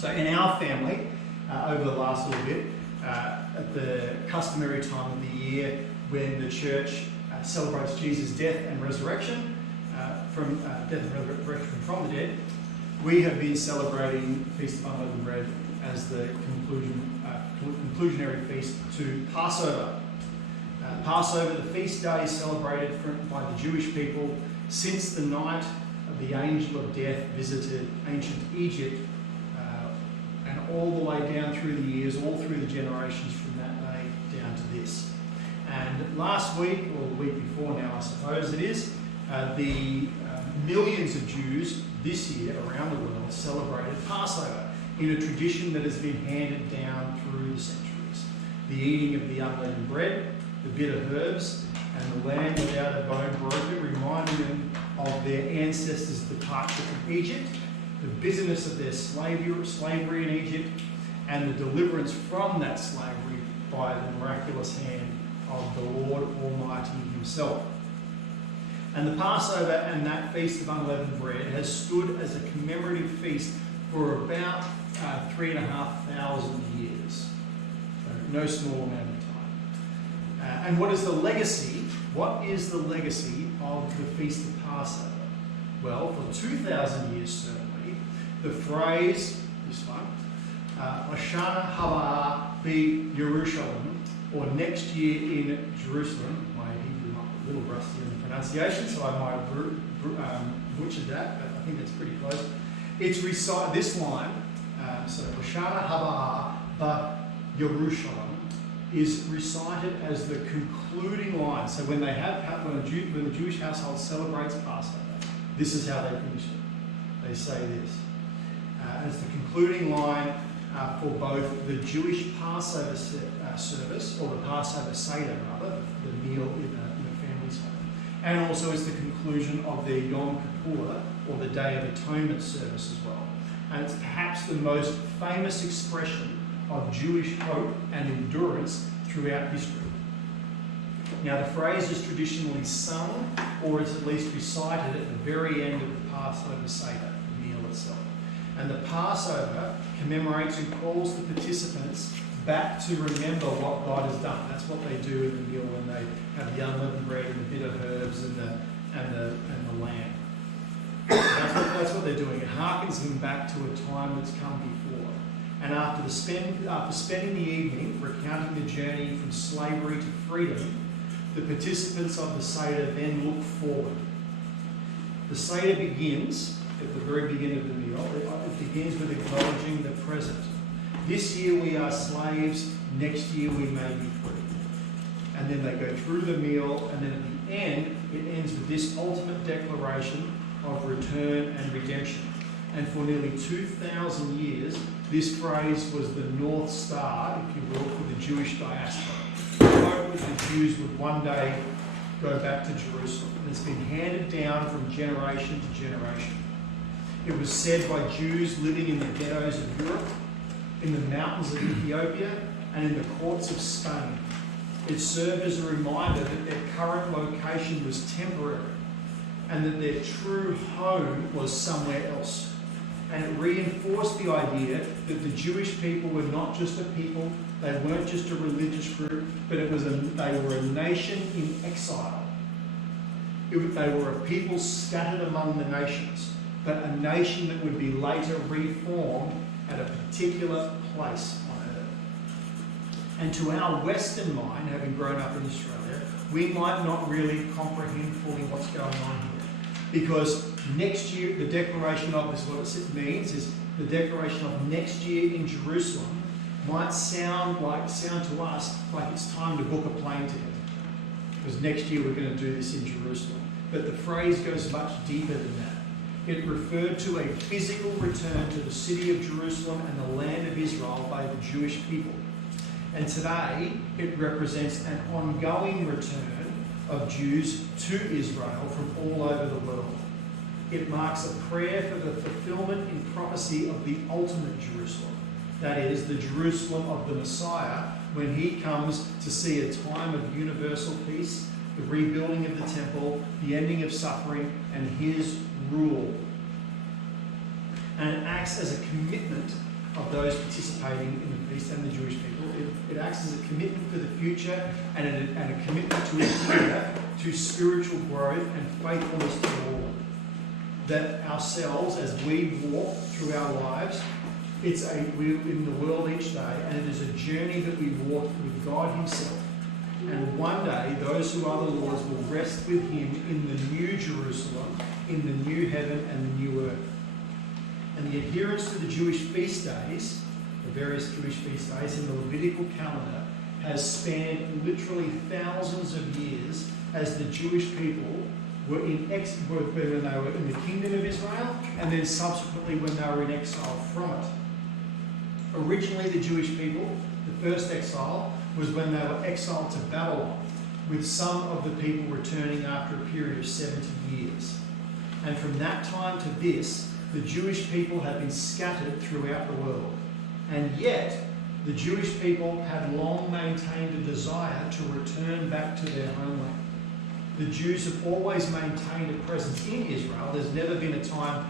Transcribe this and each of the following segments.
So in our family, over the last little bit, at the customary time of the year when the church celebrates Jesus' death and resurrection, from the dead, we have been celebrating the Feast of Unleavened Bread as the conclusionary feast to Passover. Passover, the feast day celebrated by the Jewish people since the night of the angel of death visited ancient Egypt, and all the way down through the years, all through the generations from that day down to this. And last week, or the week before now I suppose it is, the millions of Jews this year around the world celebrated Passover in a tradition that has been handed down through the centuries. The eating of the unleavened bread, the bitter herbs, and the lamb without a bone broken, reminding them of their ancestors' departure from Egypt, the bitterness of their slavery in Egypt, and the deliverance from that slavery by the miraculous hand of the Lord Almighty himself. And the Passover and that Feast of Unleavened Bread has stood as a commemorative feast for about 3,500 years. So no small amount of time. And what is the legacy? What is the legacy of the Feast of Passover? Well, for 2,000 years certainly, the phrase, this one, Hoshana Haba be Jerusalem, or next year in Jerusalem. My Hebrew might be a little rusty in the pronunciation, so I might have butchered that, but I think that's pretty close. It's recited, this line, so Hoshana Haba ba Jerusalem, is recited as the concluding line. So when the Jewish household celebrates Passover, this is how they finish it. They say this as the concluding line for both the Jewish Passover service, or the Passover Seder rather, the meal in a family's home, and also as the conclusion of their Yom Kippur, or the Day of Atonement service as well. And it's perhaps the most famous expression of Jewish hope and endurance throughout history. Now, the phrase is traditionally sung, or is at least recited at the very end of the Passover Seder, the meal itself. And the Passover commemorates and calls the participants back to remember what God has done. That's what they do in the meal when they have the unleavened bread and the bitter herbs and the lamb. That's what they're doing. It harkens them back to a time that's come before. And after spending the evening recounting the journey from slavery to freedom, the participants of the Seder then look forward. The Seder begins at the very beginning of the meal. It begins with acknowledging the present. This year we are slaves, next year we may be free. And then they go through the meal, and then at the end, it ends with this ultimate declaration of return and redemption. And for nearly 2,000 years, this phrase was the North Star, if you will, for the Jewish diaspora. The hope that the Jews would one day go back to Jerusalem. And it's been handed down from generation to generation. It was said by Jews living in the ghettos of Europe, in the mountains of Ethiopia, and in the courts of Spain. It served as a reminder that their current location was temporary, and that their true home was somewhere else. And it reinforced the idea that the Jewish people were not just a people, they weren't just a religious group, but they were a nation in exile. They were a people scattered among the nations, but a nation that would be later reformed at a particular place on earth. And to our Western mind, having grown up in Australia, we might not really comprehend fully what's going on here. Because next year, the declaration of this, what it means is the declaration of next year in Jerusalem might sound to us like it's time to book a plane ticket. Because next year we're going to do this in Jerusalem. But the phrase goes much deeper than that. It referred to a physical return to the city of Jerusalem and the land of Israel by the Jewish people. And today, it represents an ongoing return of Jews to Israel from all over the world. It marks a prayer for the fulfillment in prophecy of the ultimate Jerusalem. That is, the Jerusalem of the Messiah, when he comes to see a time of universal peace, the rebuilding of the temple, the ending of suffering, and his rule. And it acts as a commitment of those participating in the feast and the Jewish people. It acts as a commitment for the future and a commitment to adhere to spiritual growth and faithfulness to the Lord. That ourselves, as we walk through our lives, we're in the world each day, and it is a journey that we walk with God Himself. And one day, those who are the Lord's will rest with Him in the new Jerusalem, in the new heaven and the new earth. And the adherence to the Jewish feast days, the various Jewish feast days in the Levitical calendar, has spanned literally thousands of years as the Jewish people were when they were in the kingdom of Israel, and then subsequently when they were in exile from it. Originally, the Jewish people, the first exile, was when they were exiled to Babylon, with some of the people returning after a period of 70 years. And from that time to this, the Jewish people have been scattered throughout the world. And yet, the Jewish people have long maintained a desire to return back to their homeland. The Jews have always maintained a presence in Israel. There's never been a time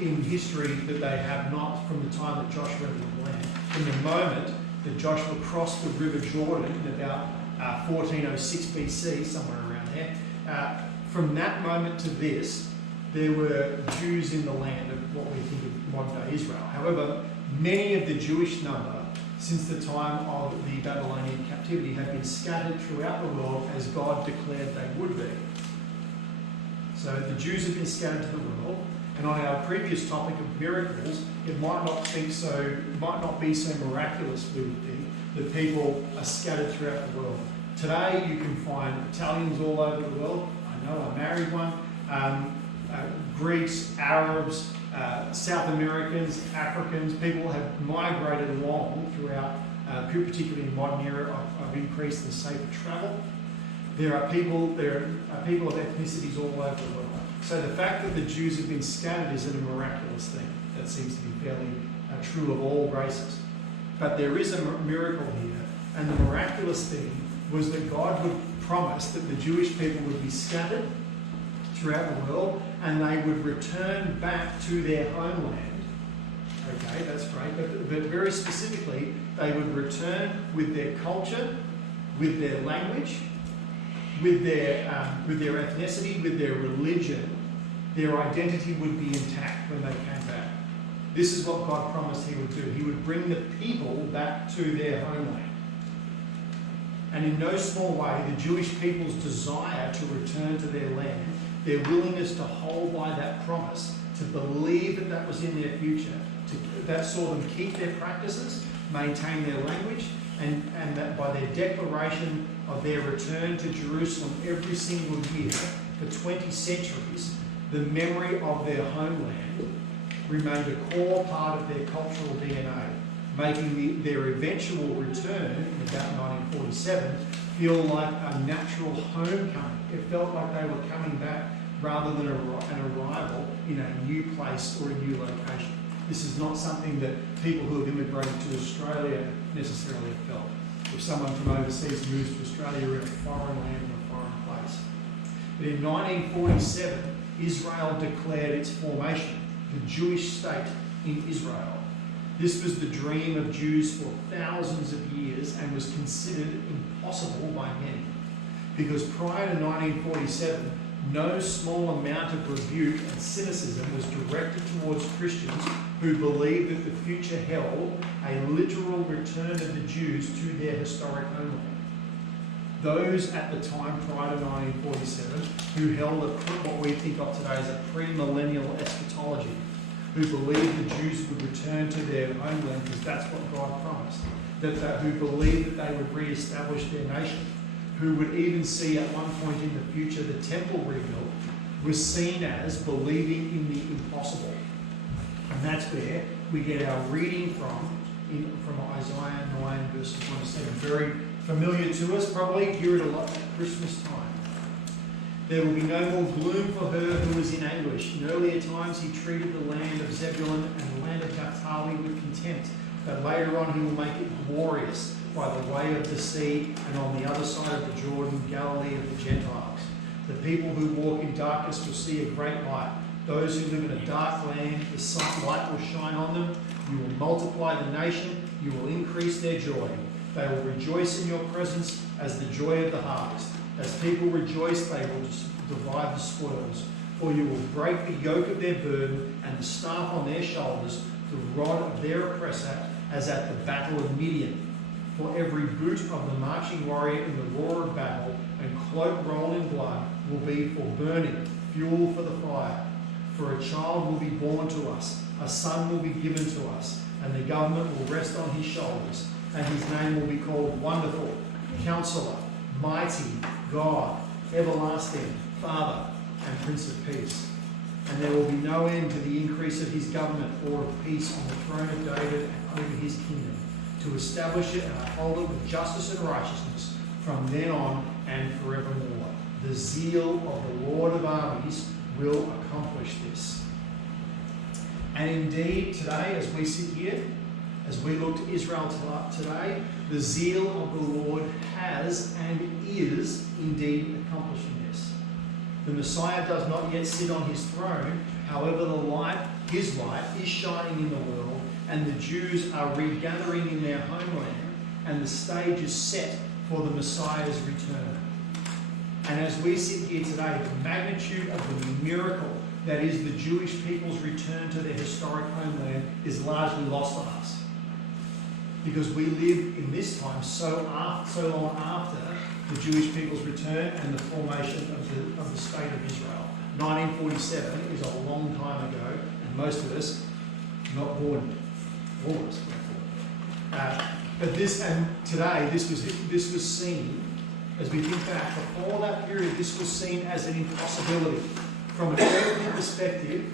in history that they have not, from the time that Joshua entered the land. From the moment that Joshua crossed the River Jordan in about 1406 BC, somewhere around there, from that moment to this, there were Jews in the land of what we think of modern-day Israel. However, many of the Jewish number, since the time of the Babylonian captivity, have been scattered throughout the world as God declared they would be. So the Jews have been scattered to the world, and on our previous topic of miracles, it might not be so miraculous, we would think, that people are scattered throughout the world. Today you can find Italians all over the world. I know I married one. Greeks, Arabs, South Americans, Africans, people have migrated along throughout, particularly in the modern era of increased and safer travel. There are people of ethnicities all over the world. So the fact that the Jews have been scattered isn't a miraculous thing. That seems to be fairly true of all races. But there is a miracle here, and the miraculous thing was that God would promise that the Jewish people would be scattered throughout the world, and they would return back to their homeland. Okay, that's great, but very specifically, they would return with their culture, with their language, with their ethnicity, with their religion. Their identity would be intact when they came back. This is what God promised He would do. He would bring the people back to their homeland. And in no small way, the Jewish people's desire to return to their land, their willingness to hold by that promise, to believe that that was in their future, that saw them keep their practices, maintain their language, and that by their declaration of their return to Jerusalem every single year for 20 centuries, the memory of their homeland remained a core part of their cultural DNA, making their eventual return in about 1947 feel like a natural homecoming. It felt like they were coming back rather than an arrival in a new place or a new location. This is not something that people who have immigrated to Australia necessarily have felt. If someone from overseas moves to Australia, you're in a foreign land and a foreign place. But in 1947, Israel declared its formation, the Jewish state in Israel. This was the dream of Jews for thousands of years and was considered impossible by many. Because prior to 1947, no small amount of rebuke and cynicism was directed towards Christians who believed that the future held a literal return of the Jews to their historic homeland. Those at the time prior to 1947 who held what we think of today as a premillennial eschatology, who believed the Jews would return to their homeland because that's what God promised, who believed that they would re-establish their nation, who would even see at one point in the future the temple rebuilt, was seen as believing in the impossible. And that's where we get our reading from Isaiah 9 verses 1 to 7. Very familiar to us, probably. Hear it a lot at Christmas time. There will be no more gloom for her who is in anguish. In earlier times he treated the land of Zebulun and the land of Naphtali with contempt, but later on he will make it glorious by the way of the sea and on the other side of the Jordan, Galilee of the Gentiles. The people who walk in darkness will see a great light. Those who live in a dark land, the light will shine on them. You will multiply the nation. You will increase their joy. They will rejoice in your presence as the joy of the harvest. As people rejoice, they will divide the spoils. For you will break the yoke of their burden and the staff on their shoulders, the rod of their oppressor, as at the battle of Midian. For every boot of the marching warrior in the roar of battle and cloak rolled in blood will be for burning, fuel for the fire. For a child will be born to us, a son will be given to us, and the government will rest on his shoulders, and his name will be called Wonderful, Counselor, Mighty, God, Everlasting, Father, and Prince of Peace. And there will be no end to the increase of his government or of peace on the throne of David and over his kingdom, to establish it and uphold it with justice and righteousness from then on and forevermore. The zeal of the Lord of armies will accomplish this. And indeed, today, as we sit here, as we look to Israel today, the zeal of the Lord has and is indeed accomplishing this. The Messiah does not yet sit on his throne. However, his light is shining in the world, and the Jews are regathering in their homeland, and the stage is set for the Messiah's return. And as we sit here today, the magnitude of the miracle that is the Jewish people's return to their historic homeland is largely lost on us. Because we live in this time so long after the Jewish people's return and the formation of the state of Israel. 1947 is a long time ago, and most of us not born yet. All of us. But today this was seen, as we think back, before that period, this was seen as an impossibility. From an earthly perspective,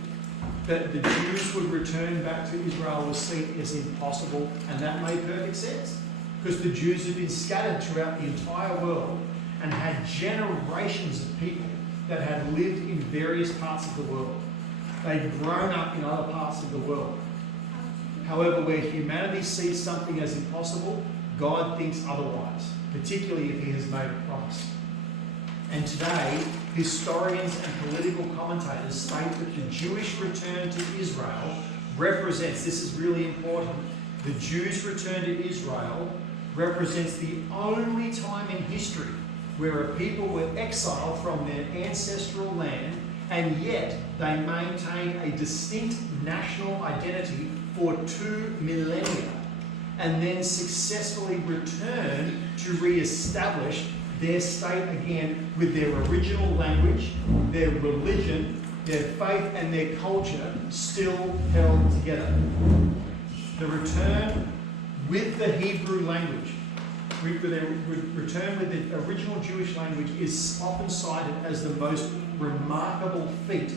that the Jews would return back to Israel was seen as impossible, and that made perfect sense. Because the Jews had been scattered throughout the entire world and had generations of people that had lived in various parts of the world. They'd grown up in other parts of the world. However, where humanity sees something as impossible, God thinks otherwise, particularly if he has made a promise. And today, historians and political commentators state that the Jewish return to Israel represents, this is really important, the Jews' return to Israel represents the only time in history where a people were exiled from their ancestral land, and yet they maintain a distinct national identity for 2 millennia, and then successfully return to re-establish their state again with their original language, their religion, their faith and their culture still held together. The return with the Hebrew language, return with the original Jewish language, is often cited as the most remarkable feat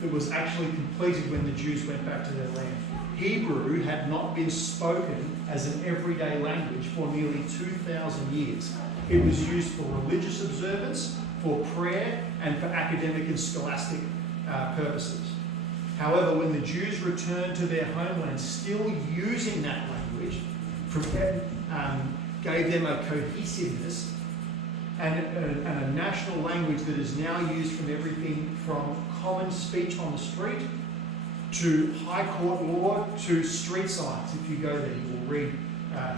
that was actually completed when the Jews went back to their land. Hebrew had not been spoken as an everyday language for nearly 2,000 years. It was used for religious observance, for prayer, and for academic and scholastic purposes. However, when the Jews returned to their homeland, still using that language, gave them a cohesiveness and a national language that is now used from everything from common speech on the street to high court law to street signs. If you go there, you will read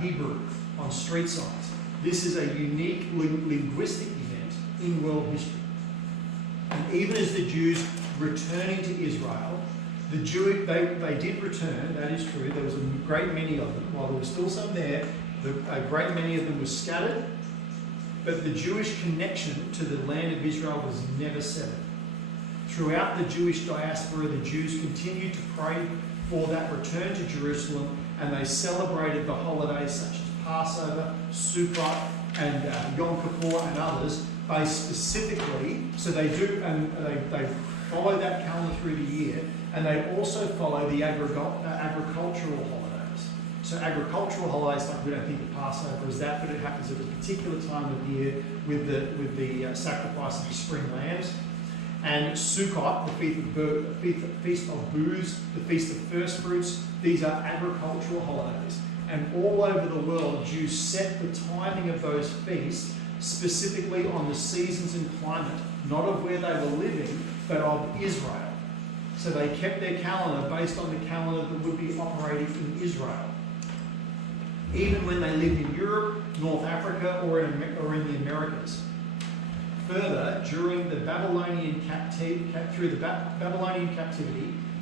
Hebrew on street signs. This is a unique linguistic event in world history. And even as the Jews returning to Israel, they did return, that is true. There was a great many of them. While there was still some there, a great many of them were scattered. But the Jewish connection to the land of Israel was never severed. Throughout the Jewish diaspora, the Jews continued to pray for that return to Jerusalem, and they celebrated the holidays such as Passover, Sukkot, and Yom Kippur and others based specifically. So they do, and they follow that calendar through the year, and they also follow the agricultural holidays. So agricultural holidays, like we don't think of Passover as that, but it happens at a particular time of year with the sacrifice of the spring lambs. And Sukkot, the Feast of Booths, the Feast of First Fruits, these are agricultural holidays. And all over the world, Jews set the timing of those feasts specifically on the seasons and climate, not of where they were living, but of Israel. So they kept their calendar based on the calendar that would be operating in Israel. Even when they lived in Europe, North Africa, or in the Americas. Further, during the Babylonian captivity,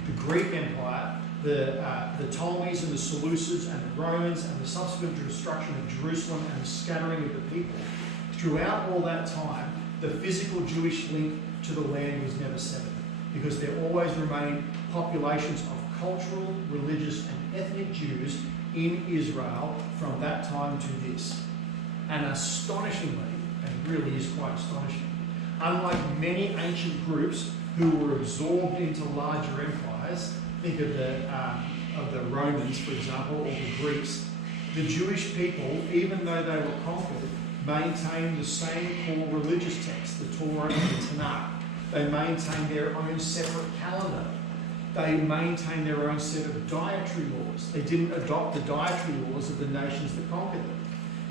the Greek Empire, the Ptolemies and the Seleucids and the Romans and the subsequent destruction of Jerusalem and the scattering of the people, throughout all that time, the physical Jewish link to the land was never severed, because there always remained populations of cultural, religious and ethnic Jews in Israel from that time to this. And astonishingly, and it really is quite astonishing, unlike many ancient groups who were absorbed into larger empires, think of the Romans, for example, or the Greeks, the Jewish people, even though they were conquered, maintained the same core religious texts, the Torah and the Tanakh. They maintained their own separate calendar. They maintained their own set of dietary laws. They didn't adopt the dietary laws of the nations that conquered them.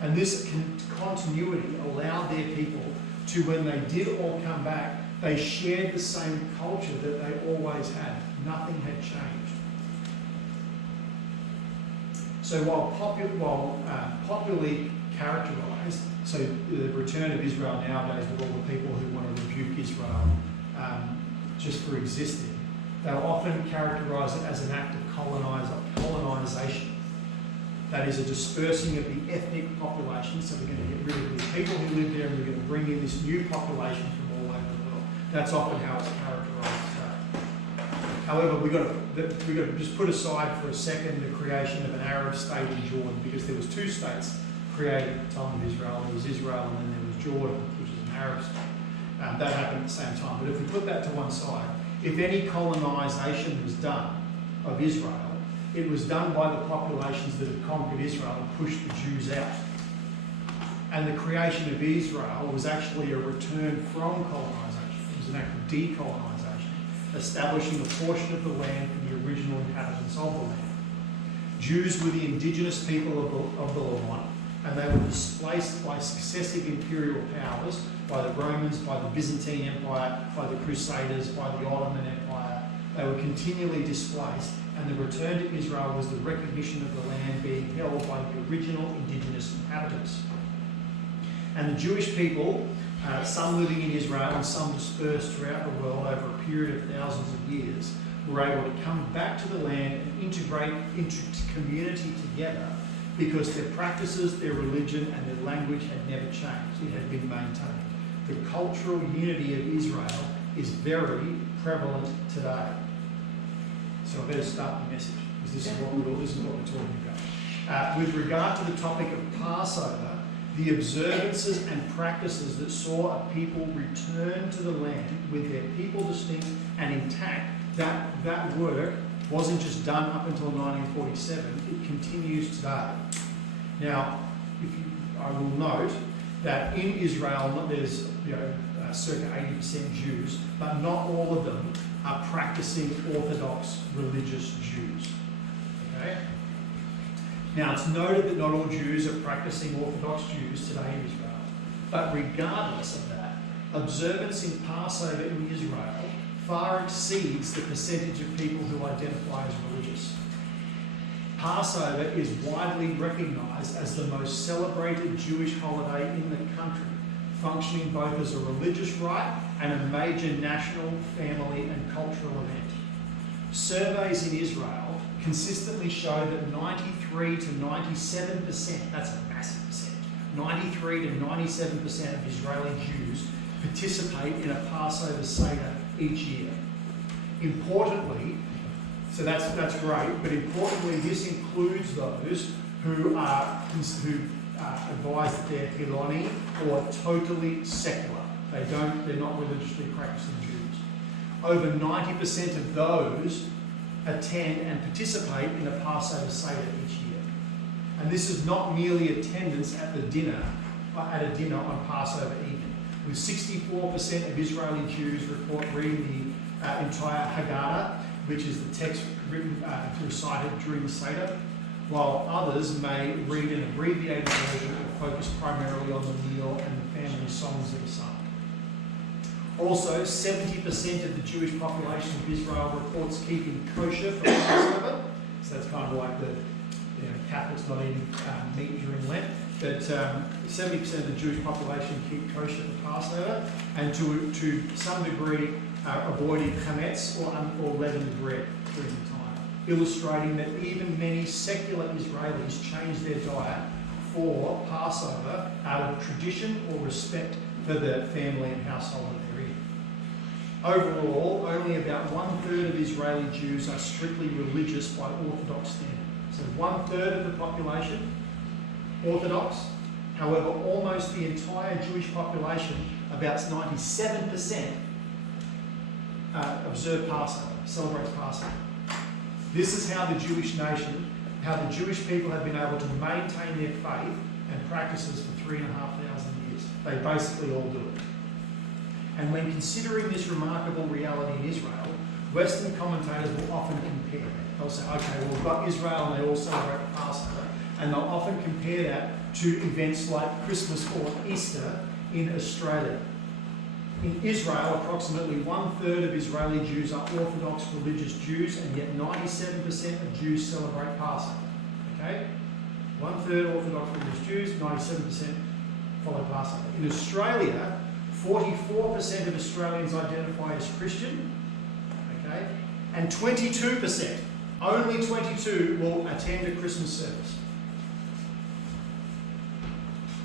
And this continuity allowed their people to, when they did all come back, they shared the same culture that they always had. Nothing had changed. So while popularly characterised, so the return of Israel nowadays with all the people who want to rebuke Israel just for existing, they'll often characterise it as an act of colonisation. That is a dispersing of the ethnic population, so we're going to get rid of the people who live there and we're going to bring in this new population from all over the world. That's often how it's characterised today. However, we've got to just put aside for a second the creation of an Arab state in Jordan, because there was two states created at the time of Israel. There was Israel and then there was Jordan, which is an Arab state. That happened at the same time. But if we put that to one side, if any colonisation was done of Israel, it was done by the populations that had conquered Israel and pushed the Jews out. And the creation of Israel was actually a return from colonisation. It was an act of decolonisation, establishing a portion of the land for the original inhabitants of the land. Jews were the indigenous people of the Levant, and they were displaced by successive imperial powers, by the Romans, by the Byzantine Empire, by the Crusaders, by the Ottoman Empire. They were continually displaced, and the return to Israel was the recognition of the land being held by the original indigenous inhabitants. And the Jewish people, some living in Israel and some dispersed throughout the world over a period of thousands of years, were able to come back to the land and integrate into community together, because their practices, their religion and their language had never changed. It had been maintained. The cultural unity of Israel is very prevalent today. So I better start the message, because this is what we're talking about. With regard to the topic of Passover, the observances and practices that saw a people return to the land with their people distinct and intact, that work wasn't just done up until 1947, it continues today. Now, I will note that in Israel there's circa 80% Jews, but not all of them are practicing Orthodox religious Jews. Okay? Now, it's noted that not all Jews are practicing Orthodox Jews today in Israel, but regardless of that, observance in Passover in Israel far exceeds the percentage of people who identify as religious. Passover is widely recognised as the most celebrated Jewish holiday in the country, functioning both as a religious rite and a major national, family and cultural event. Surveys in Israel consistently show that 93 to 97%, that's a massive percentage, 93 to 97% of Israeli Jews participate in a Passover Seder each year. Importantly, so that's great, but importantly, this includes those who advise that they're Hiloni or totally secular. They're not religiously practicing Jews. Over 90% of those attend and participate in a Passover Seder each year. And this is not merely attendance at a dinner on Passover evening, with 64% of Israeli Jews report reading the entire Haggadah, which is the text written recited during the Seder, while others may read an abbreviated version or focus primarily on the meal and the family songs that are sung. Also, 70% of the Jewish population of Israel reports keeping kosher for Passover. So that's kind of like the Catholics not eating meat during Lent. But 70% of the Jewish population keep kosher for Passover, and to some degree avoiding chametz or leavened bread during the time, illustrating that even many secular Israelis change their diet for Passover out of tradition or respect for the family and household that they're in. Overall, only about 1/3 of Israeli Jews are strictly religious by Orthodox standards. So 1/3 of the population, Orthodox. However, almost the entire Jewish population, about 97%, observe Passover, celebrates Passover. This is how the Jewish nation, how the Jewish people have been able to maintain their faith and practices for 3,500 years. They basically all do it. And when considering this remarkable reality in Israel, Western commentators will often compare. They'll say, okay, well, we've got Israel and they all celebrate Passover, and they'll often compare that to events like Christmas or Easter in Australia. In Israel, approximately 1/3 of Israeli Jews are Orthodox religious Jews, and yet 97% of Jews celebrate Passover. Okay? 1/3 Orthodox religious Jews, 97% follow Passover. In Australia, 44% of Australians identify as Christian, okay? And 22%, only 22, will attend a Christmas service.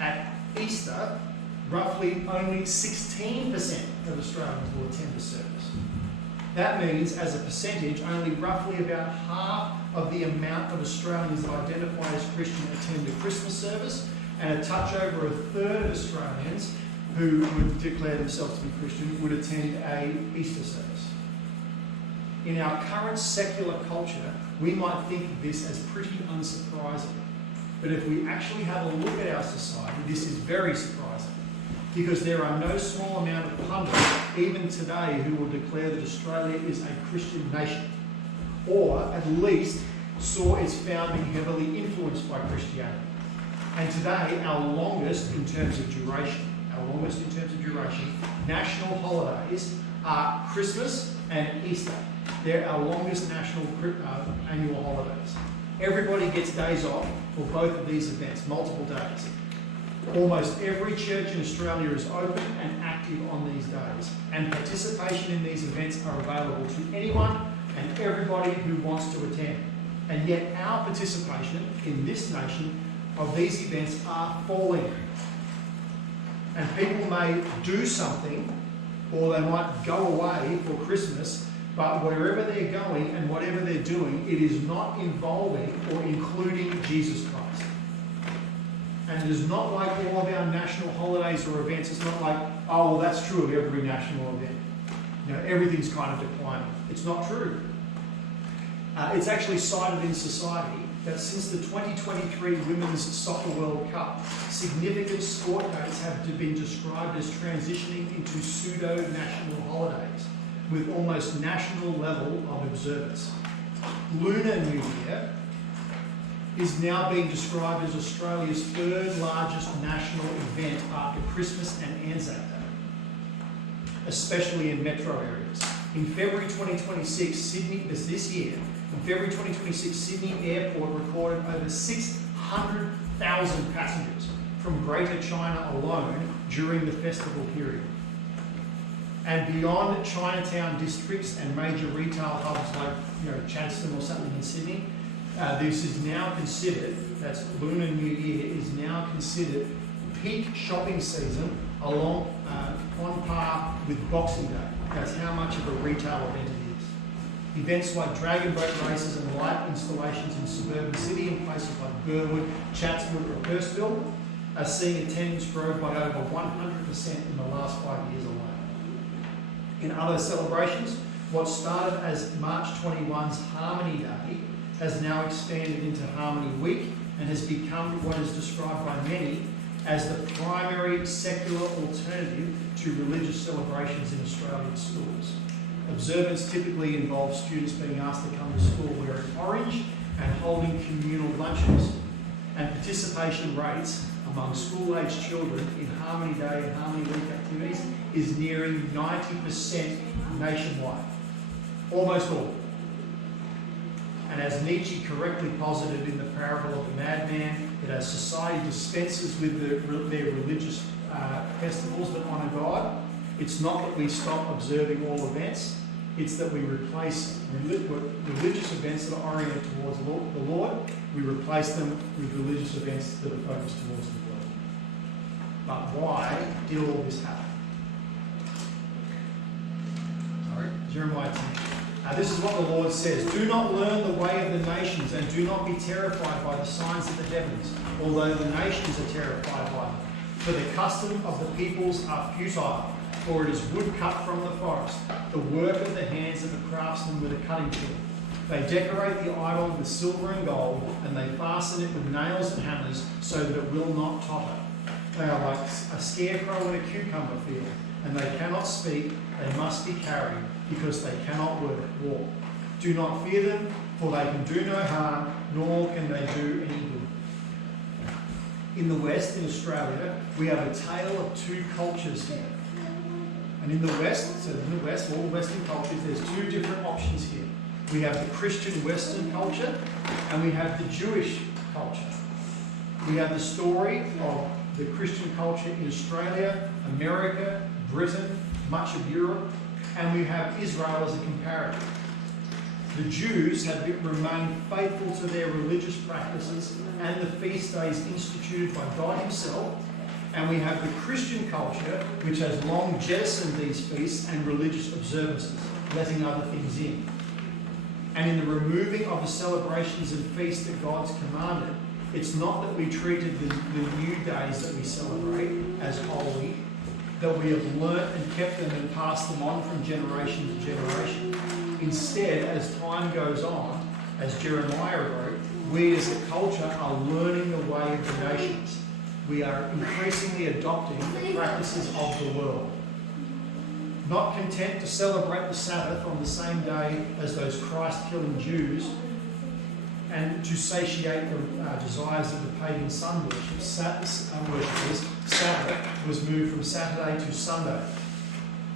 At Easter, roughly only 16% of Australians will attend the service. That means, as a percentage, only roughly about half of the amount of Australians that identify as Christian attend a Christmas service, and a touch over 1/3 of Australians who would declare themselves to be Christian would attend a Easter service. In our current secular culture, we might think of this as pretty unsurprising. But if we actually have a look at our society, this is very surprising, because there are no small amount of pundits, even today, who will declare that Australia is a Christian nation, or at least saw its founding heavily influenced by Christianity. And today, our longest in terms of duration, national holidays are Christmas and Easter. They're our longest national annual holidays. Everybody gets days off for both of these events, multiple days. Almost every church in Australia is open and active on these days, and participation in these events are available to anyone and everybody who wants to attend. And yet our participation in this nation of these events are falling. And people may do something, or they might go away for Christmas, but wherever they're going and whatever they're doing, it is not involving or including Jesus Christ. And it is not like all of our national holidays or events. It's not like, oh, well, that's true of every national event. Everything's kind of declining. It's not true. It's actually cited in society that since the 2023 Women's Soccer World Cup, significant sport dates have been described as transitioning into pseudo-national holidays with almost national level of observance. Lunar New Year is now being described as Australia's third largest national event after Christmas and Anzac Day, especially in metro areas. In February 2026, February 2026, Sydney Airport recorded over 600,000 passengers from Greater China alone during the festival period. And beyond Chinatown districts and major retail hubs like Chadstone or something in Sydney, this is now considered, that's Lunar New Year, is now considered peak shopping season on par with Boxing Day. That's how much of a retail event it is. Events like dragon boat races and light installations in suburban city in places like Burwood, Chatswood or Hurstville are seeing attendance grow by over 100% in the last 5 years alone. In other celebrations, what started as March 21's Harmony Day has now expanded into Harmony Week and has become what is described by many as the primary secular alternative to religious celebrations in Australian schools. Observance typically involves students being asked to come to school wearing orange and holding communal lunches, and participation rates among school-aged children in Harmony Day and Harmony Week activities is nearing 90% nationwide. Almost all. And as Nietzsche correctly posited in the parable of the madman, that as society dispenses with their religious festivals that honour God, it's not that we stop observing all events, it's that we replace religious events that are oriented towards the Lord, we replace them with religious events that are focused towards the world. But why did all this happen? Sorry, Jeremiah 10. This is what the Lord says. Do not learn the way of the nations, and do not be terrified by the signs of the heavens, although the nations are terrified by them. For the custom of the peoples are futile, for it is wood cut from the forest, the work of the hands of the craftsman with a cutting tool. They decorate the idol with silver and gold, and they fasten it with nails and hammers, so that it will not totter. They are like a scarecrow in a cucumber field, and they cannot speak, they must be carried, because they cannot walk. Do not fear them, for they can do no harm, nor can they do any good. In the West, in Australia, we have a tale of two cultures here. And in the West, all the Western cultures, there's two different options here. We have the Christian Western culture, and we have the Jewish culture. We have the story of the Christian culture in Australia, America, Britain, much of Europe, and we have Israel as a comparator. The Jews have remained faithful to their religious practices and the feast days instituted by God Himself, and we have the Christian culture, which has long jettisoned these feasts and religious observances, letting other things in. And in the removing of the celebrations and feasts that God's commanded, it's not that we treated the new days that we celebrate as holy, that we have learnt and kept them and passed them on from generation to generation. Instead, as time goes on, as Jeremiah wrote, we as a culture are learning the way of the nations. We are increasingly adopting the practices of the world. Not content to celebrate the Sabbath on the same day as those Christ-killing Jews, and to satiate the desires of the pagan sun worshippers, Sabbath was moved from Saturday to Sunday.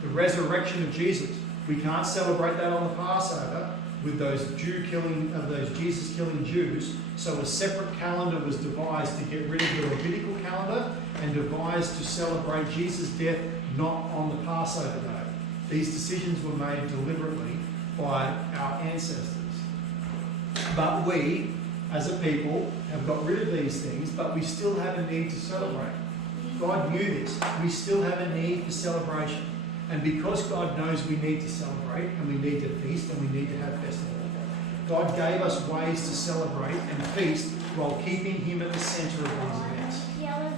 The resurrection of Jesus, we can't celebrate that on the Passover with those Jesus-killing Jews, so a separate calendar was devised to get rid of the Levitical calendar and devised to celebrate Jesus' death not on the Passover day. These decisions were made deliberately by our ancestors. But we, as a people, have got rid of these things, but we still have a need to celebrate. God knew this. We still have a need for celebration. And because God knows we need to celebrate, and we need to feast, and we need to have festival, God gave us ways to celebrate and feast while keeping Him at the centre of these events.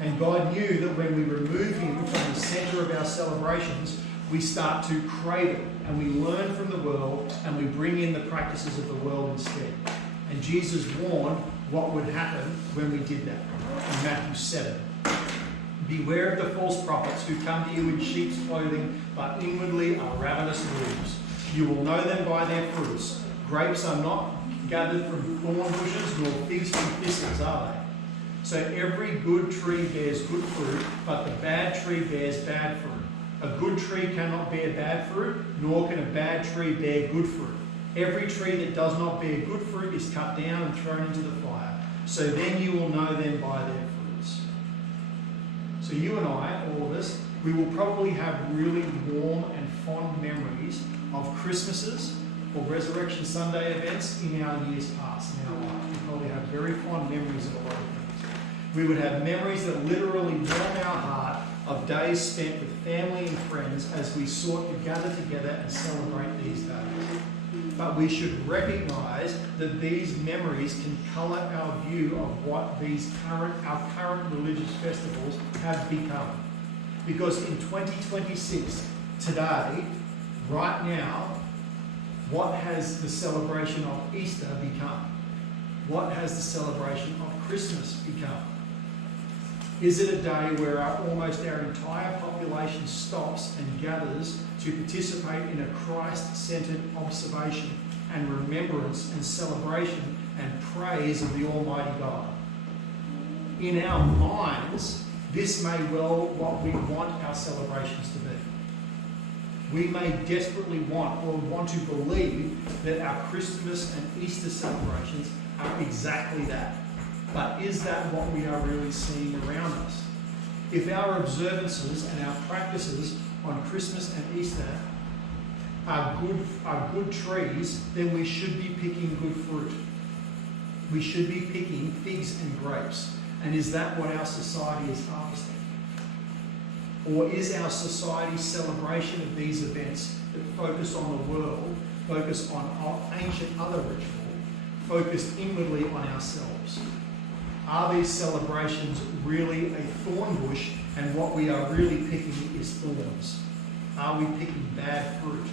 And God knew that when we remove Him from the centre of our celebrations, we start to cradle and we learn from the world and we bring in the practices of the world instead. And Jesus warned what would happen when we did that in Matthew 7. Beware of the false prophets who come to you in sheep's clothing, but inwardly are ravenous wolves. You will know them by their fruits. Grapes are not gathered from thorn bushes, nor figs from thistles, are they? So every good tree bears good fruit, but the bad tree bears bad fruit. A good tree cannot bear bad fruit, nor can a bad tree bear good fruit. Every tree that does not bear good fruit is cut down and thrown into the fire. So then you will know them by their fruits. So you and I, all of us, we will probably have really warm and fond memories of Christmases or Resurrection Sunday events in our years past, in our life. We probably have very fond memories of a lot of things. We would have memories that literally warm our heart of days spent with family and friends as we sought to gather together and celebrate these days. But we should recognise that these memories can colour our view of what our current religious festivals have become. Because in 2026, today, right now, what has the celebration of Easter become? What has the celebration of Christmas become? Is it a day where almost our entire population stops and gathers to participate in a Christ-centered observation and remembrance and celebration and praise of the Almighty God? in our minds, this may well what we want our celebrations to be. We may desperately want or want to believe that our Christmas and Easter celebrations are exactly that. But is that what we are really seeing around us? If our observances and our practices on Christmas and Easter are good trees, then we should be picking good fruit. We should be picking figs and grapes. And is that what our society is harvesting? Or is our society's celebration of these events that focus on the world, focus on ancient other ritual, focused inwardly on ourselves? Are these celebrations really a thorn bush, and what we are really picking is thorns? Are we picking bad fruit?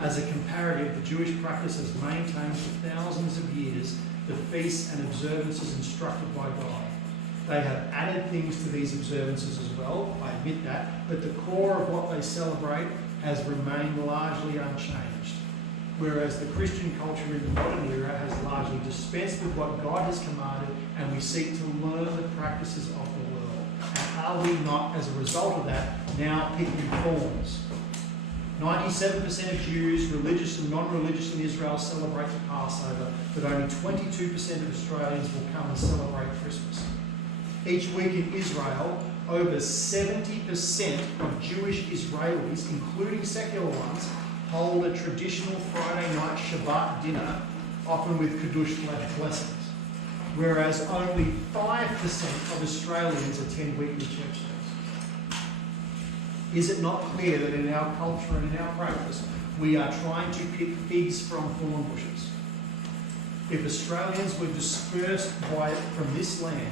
As a comparative, the Jewish practice has maintained for thousands of years the feasts and observances instructed by God. They have added things to these observances as well, I admit that, but the core of what they celebrate has remained largely unchanged. Whereas the Christian culture in the modern era has largely dispensed with what God has commanded, and we seek to learn the practices of the world. And are we not, as a result of that, now picking thorns? 97% of Jews, religious and non-religious in Israel, celebrate the Passover, but only 22% of Australians will come and celebrate Christmas. Each week in Israel, over 70% of Jewish Israelis, including secular ones, hold a traditional Friday night Shabbat dinner, often with Kiddush blessings, whereas only 5% of Australians attend weekly church service. Is it not clear that in our culture and in our practice, we are trying to pick figs from thorn bushes? If Australians were dispersed from this land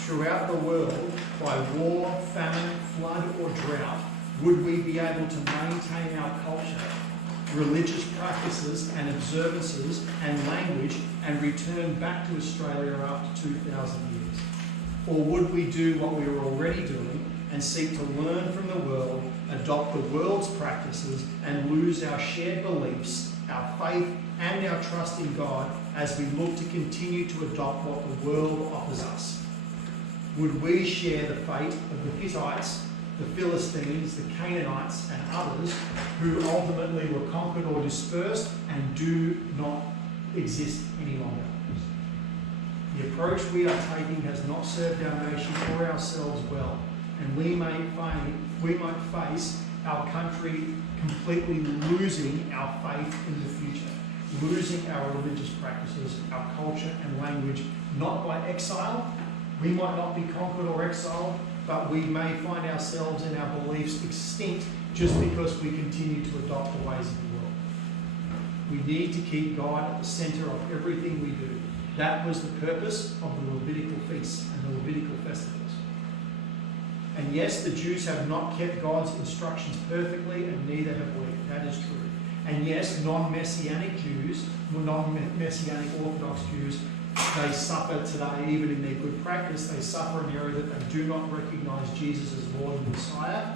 throughout the world by war, famine, flood or drought, would we be able to maintain our culture, religious practices and observances and language and return back to Australia after 2,000 years? Or would we do what we are already doing and seek to learn from the world, adopt the world's practices and lose our shared beliefs, our faith and our trust in God as we look to continue to adopt what the world offers us? Would we share the fate of the Hittites, the Philistines, the Canaanites and others who ultimately were conquered or dispersed and do not exist any longer? The approach we are taking has not served our nation or ourselves well, and we might face our country completely losing our faith in the future, losing our religious practices, our culture and language, not by exile. We might not be conquered or exiled, but we may find ourselves and our beliefs extinct just because we continue to adopt the ways of the world. We need to keep God at the centre of everything we do. That was the purpose of the Levitical feasts and the Levitical festivals. And yes, the Jews have not kept God's instructions perfectly, and neither have we. That is true. And yes, non-Messianic Jews, non-Messianic Orthodox Jews, they suffer today, even in their good practice, they suffer in the area that they do not recognise Jesus as Lord and Messiah.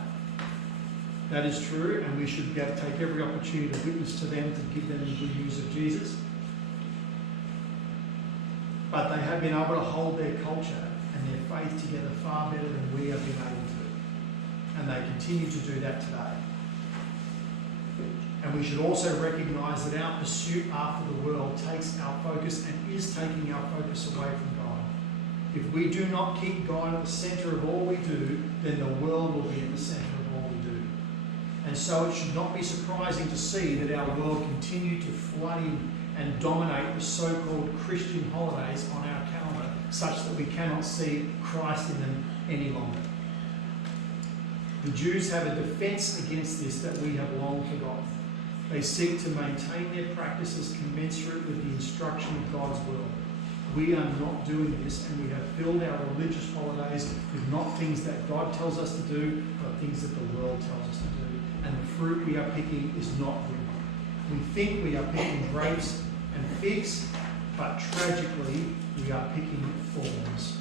That is true, and we should take every opportunity to witness to them, to give them the good news of Jesus. But they have been able to hold their culture and their faith together far better than we have been able to. And they continue to do that today. And we should also recognise that our pursuit after the world takes our focus and is taking our focus away from God. If we do not keep God at the centre of all we do, then the world will be at the centre of all we do. And so it should not be surprising to see that our world continue to flood in and dominate the so-called Christian holidays on our calendar, such that we cannot see Christ in them any longer. The Jews have a defence against this that we have long forgotten. They seek to maintain their practices commensurate with the instruction of God's will. We are not doing this, and we have filled our religious holidays with not things that God tells us to do, but things that the world tells us to do. And the fruit we are picking is not good. We think we are picking grapes and figs, but tragically we are picking thorns.